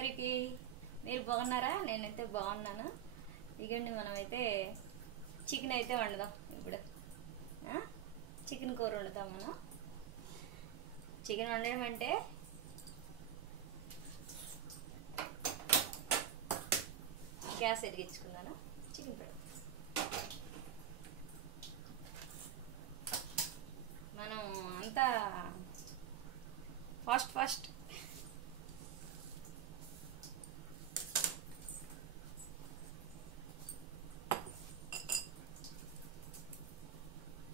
అందరికీ మీరు బాగున్నారా? నేనైతే బాగున్నాను. ఇగండి మనమైతే చికెన్ అయితే వండుదాం. ఇప్పుడు చికెన్ కూర వండుతాం. మనం చికెన్ వండడం అంటే గ్యాస్ వెలిగించుకున్నాను. చికెన్ పెడతాం. మనం అంతా ఫాస్ట్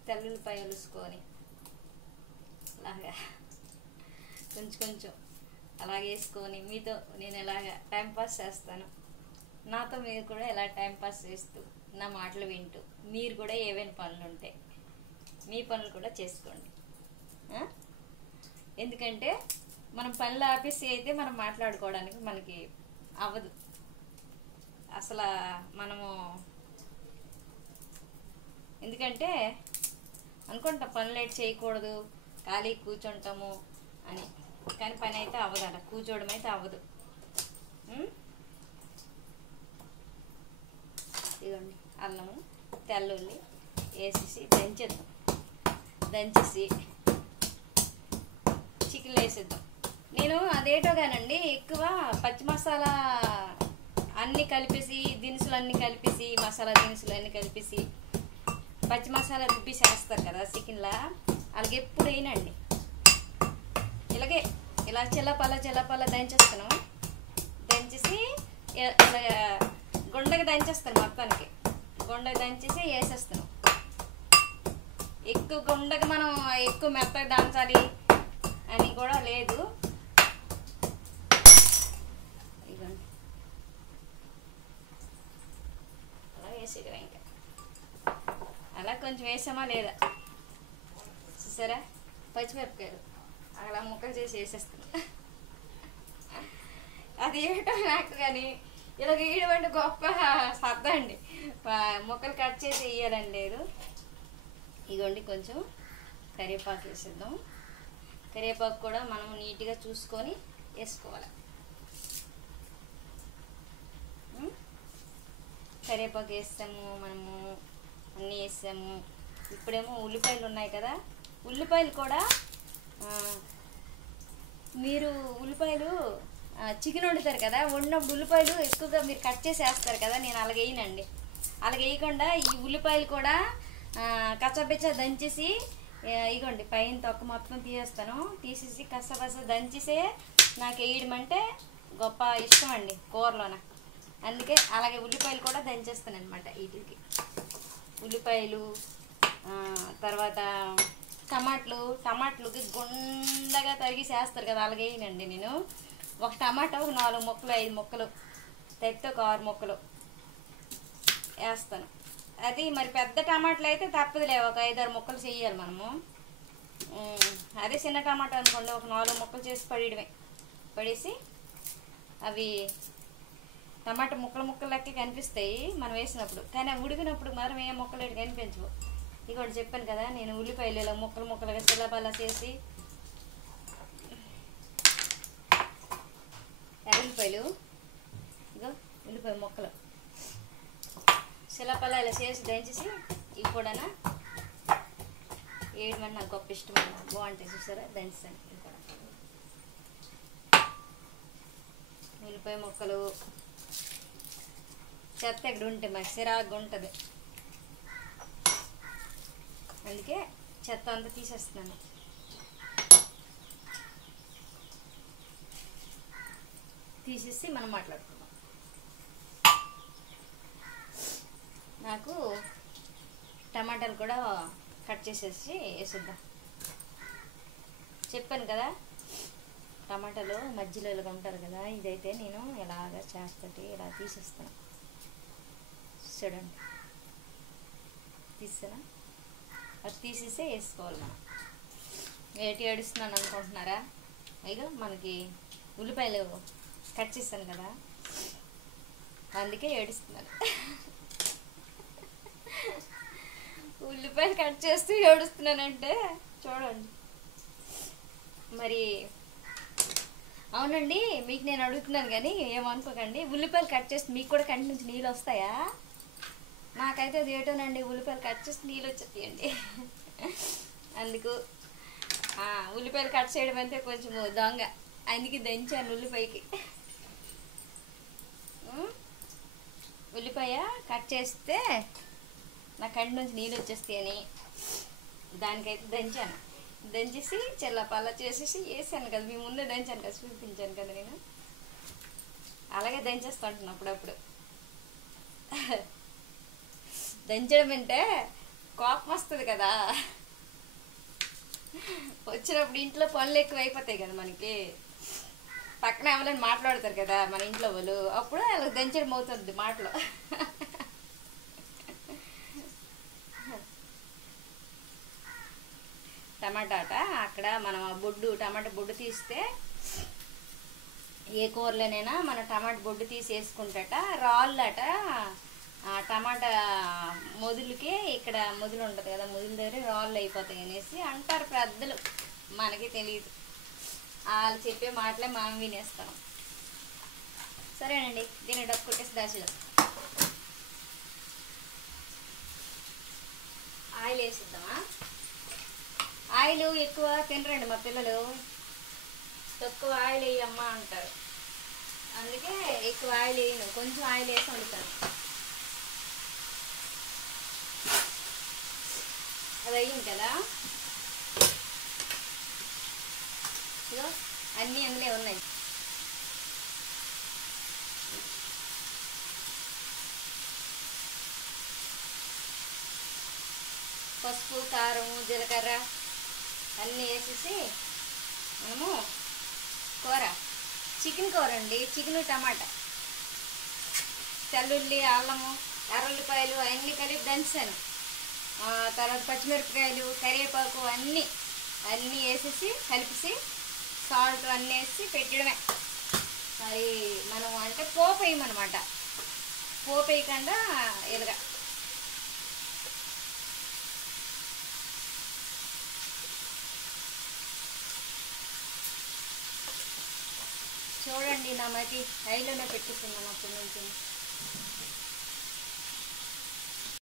తెల్లుల్లిపాయ వేసుకొని అలాగా కొంచెం అలాగే వేసుకొని మీతో నేను ఎలాగా టైంపాస్ చేస్తాను, నాతో మీరు కూడా ఎలా టైంపాస్ చేస్తూ నా మాటలు వింటూ మీరు కూడా ఏవైనా పనులు ఉంటే మీ పనులు కూడా చేసుకోండి. ఎందుకంటే మనం పనులు ఆపేసి అయితే మనం మాట్లాడుకోవడానికి మనకి అవ్వదు. అసలు మనము ఎందుకంటే అనుకుంటాం పనులు లేట్ చేయకూడదు, ఖాళీ కూర్చుంటాము అని, కానీ పని అయితే అవ్వదట, కూర్చోవడం అయితే అవ్వదు. ఇదిగోండి అల్లము తెల్లుల్లి వేసేసి దంచేసి చికెన్ వేసేద్దాం. నేను అదేటో కానండి ఎక్కువ పచ్చి మసాలా అన్నీ కలిపేసి దినుసులు అన్నీ కలిపేసి మసాలా దినుసులు అన్నీ కలిపేసి పచ్చి మసాలా రుబ్బేసి వేస్తారు కదా చికెన్లా, అలాగే ఎప్పుడు వేయనండి. ఇలాగే ఇలా చిల్లపల్ల దంచేస్తాను. దంచేసి ఇలా గుండగా దంచేస్తాను, మొత్తానికి గుండగా దంచేసి వేసేస్తాను. ఎక్కువ గుండగా మనం ఎక్కువ మెత్తగా దంచాలి అని కూడా లేదు. ఇదిగోండి అలా వేసేయడం. ఇంకా అలా కొంచెం వేసామా లేదా చూసారా, పచ్చిమిరపకాయలు అలా ముక్కలు చేసి వేసేస్తాను. అది ఏమిటో నాకు కానీ ఇలా వేయడం అంటే గొప్ప సత్తా అండి. ముక్కలు కట్ చేసి వేయాలండి లేదు. ఇగోండి కొంచెం కరివేపాకు వేసేద్దాం. కరివేపాకు కూడా మనం నీట్గా చూసుకొని వేసుకోవాలి. కరివేపాకు వేస్తాము, మనము అన్నీ వేసాము. ఇప్పుడేమో ఉల్లిపాయలు ఉన్నాయి కదా, ఉల్లిపాయలు కూడా మీరు ఉల్లిపాయలు చికెన్ వండుతారు కదా, వండినప్పుడు ఉల్లిపాయలు ఎక్కువగా మీరు కట్ చేసి వేస్తారు కదా, నేను అలాగే వేయనండి. అలాగే వేయకుండా ఈ ఉల్లిపాయలు కూడా కచ్చబెచ్చ దంచేసి ఇగోండి పైన తొక్క మొత్తం తీసేస్తాను. తీసేసి కచ్చబెచ్చ దంచేసే నాకు వేయడం అంటే గొప్ప ఇష్టం అండి కూరలోన. అందుకే అలాగే ఉల్లిపాయలు కూడా దంచేస్తాను అనమాట. వీటికి ఉల్లిపాయలు తర్వాత టమాటాలుకి గుండగా తరిగేసి వేస్తారు కదా, అలాగే వేయనండి. నేను ఒక టమాటా ఒక 4 ముక్కలు 5 ముక్కలు తెస్తే ఒక 6 ముక్కలు వేస్తాను. అది మరి పెద్ద టమాటాలు అయితే తప్పదులే, ఒక 5-6 ముక్కలు చేయాలి మనము. అదే చిన్న టమాటా అనుకోండి, ఒక 4 ముక్కలు చేసి పడేసి అవి టమాటా ముక్కలు లెక్క కనిపిస్తాయి మనం వేసినప్పుడు, కానీ అవి ఉడికినప్పుడు మాత్రం ఏ ముక్కలు ఎటు కనిపించవు. ఇక చెప్పాను కదా, నేను ఉల్లిపాయలు ఇలా ముక్కలుగా చిల్లబల్ల చేసి ఉల్లిపాయలు ఇగో ఉల్లిపాయ ముక్కలు చిల్లపల్ల ఇలా చేసి దంచేసి ఇవి కూడా వేయడం నాకు గొప్ప ఇష్టం, బాగుంటాయి చూసారా దంచేసాను. ఉల్లిపాయ ముక్కలు చెత్త ఎక్కడ ఉంటే మాకు సిరాగ్గా ఉంటుంది, అందుకే చెత్త అంతా తీసేస్తున్నాను. తీసేసి మనం మాట్లాడుకుందాం. నాకు టమాటాలు కూడా కట్ చేసేసి వేసేద్దాం. చెప్పాను కదా టమాటాలు మధ్యలో ఇలాగ ఉంటారు కదా, ఇదైతే నేను ఎలాగ చేస్తుంటే ఇలా తీసేస్తాను. చూడండి తీసాను, అది తీసేసే వేసుకోవాలి మనం. ఏటి ఏడుస్తున్నాను అనుకుంటున్నారా? ఇగో మనకి ఉల్లిపాయలు కట్ చేస్తాను కదా, అందుకే ఏడుస్తున్నాను. ఉల్లిపాయలు కట్ చేస్తూ ఏడుస్తున్నానంటే చూడండి. మరి అవునండి, మీకు నేను అడుగుతున్నాను కానీ ఏమనుకోకండి. ఉల్లిపాయలు కట్ చేసి మీకు కూడా కంటి నుంచి నీళ్ళు వస్తాయా? నాకైతే అది ఏటోనండి, ఉల్లిపాయలు కట్ చేసి నీళ్ళు వచ్చేయండి. అందుకు ఉల్లిపాయలు కట్ చేయడం అంటే కొంచెం దొంగ, అందుకే దంచాను ఉల్లిపాయకి. ఉల్లిపాయ కట్ చేస్తే నా కంటి నుంచి నీళ్ళు వచ్చేస్తాయని దానికైతే దంచాను. దంచేసి చెల్లపల్ల చేసేసి వేసాను కదా, మీ ముందే దంచాను కదా, చూపించాను కదా నేను. అలాగే దంచేస్తా ఉంటున్నాను అప్పుడప్పుడు. దంచడం అంటే కోపం వస్తుంది కదా, వచ్చినప్పుడు ఇంట్లో పనులు ఎక్కువ అయిపోతాయి కదా మనకి. పక్కన ఎవరైనా మాట్లాడతారు కదా మన ఇంట్లో వాళ్ళు, అప్పుడు అలా దంచడం అవుతుంది మాటలు. టమాటాట అక్కడ మనం టమాటా బొడ్డు తీస్తే ఏ కూరలోనైనా మనం టమాటా బొడ్డు తీసి వేసుకుంటాట. రాళ్ళట టమాటా మొదలుకి ఇక్కడ మొదలు ఉంటుంది కదా, మొదలు దగ్గర రాళ్ళు అయిపోతాయి అనేసి అంటారు పెద్దలు, మనకి తెలియదు. వాళ్ళు చెప్పే మాటలే మనం వినేస్తాం. సరేనండి, దీన్ని డబ్బు కొట్టేసి దాచిలో ఆయిల్ వేసిద్దామా. ఆయిల్ ఎక్కువ తినరండి మా పిల్లలు, తక్కువ ఆయిల్ వేయమ్మా అంటారు. అందుకే ఎక్కువ ఆయిల్ వేయను, కొంచెం ఆయిల్ వేసి వండుతాను. అది అయ్యింది కదా, ఇదో అన్నీ అందులో ఉన్నాయి. పసుపు, కారం, జీలకర్ర అన్నీ వేసేసి మనము కూర, చికెన్ కూర అండి, చికెన్ టమాటా, తెల్లుల్లి, అల్లము, ఎర్రల్లిపాయలు అన్నీ కలిపి దంచాను. తర్వాత పచ్చిమిరపకాయలు, కరివేపాకు అన్నీ వేసేసి కలిపేసి సాల్ట్ అన్నీ వేసి పెట్టడమే. మరి మనం అంటే పోపు వేయమన్నమాట, పోపు వేయకుండా ఇలాగా చూడండి. నా మతి హైలోనే పెట్టిస్తున్నాను అప్పటి నుంచి.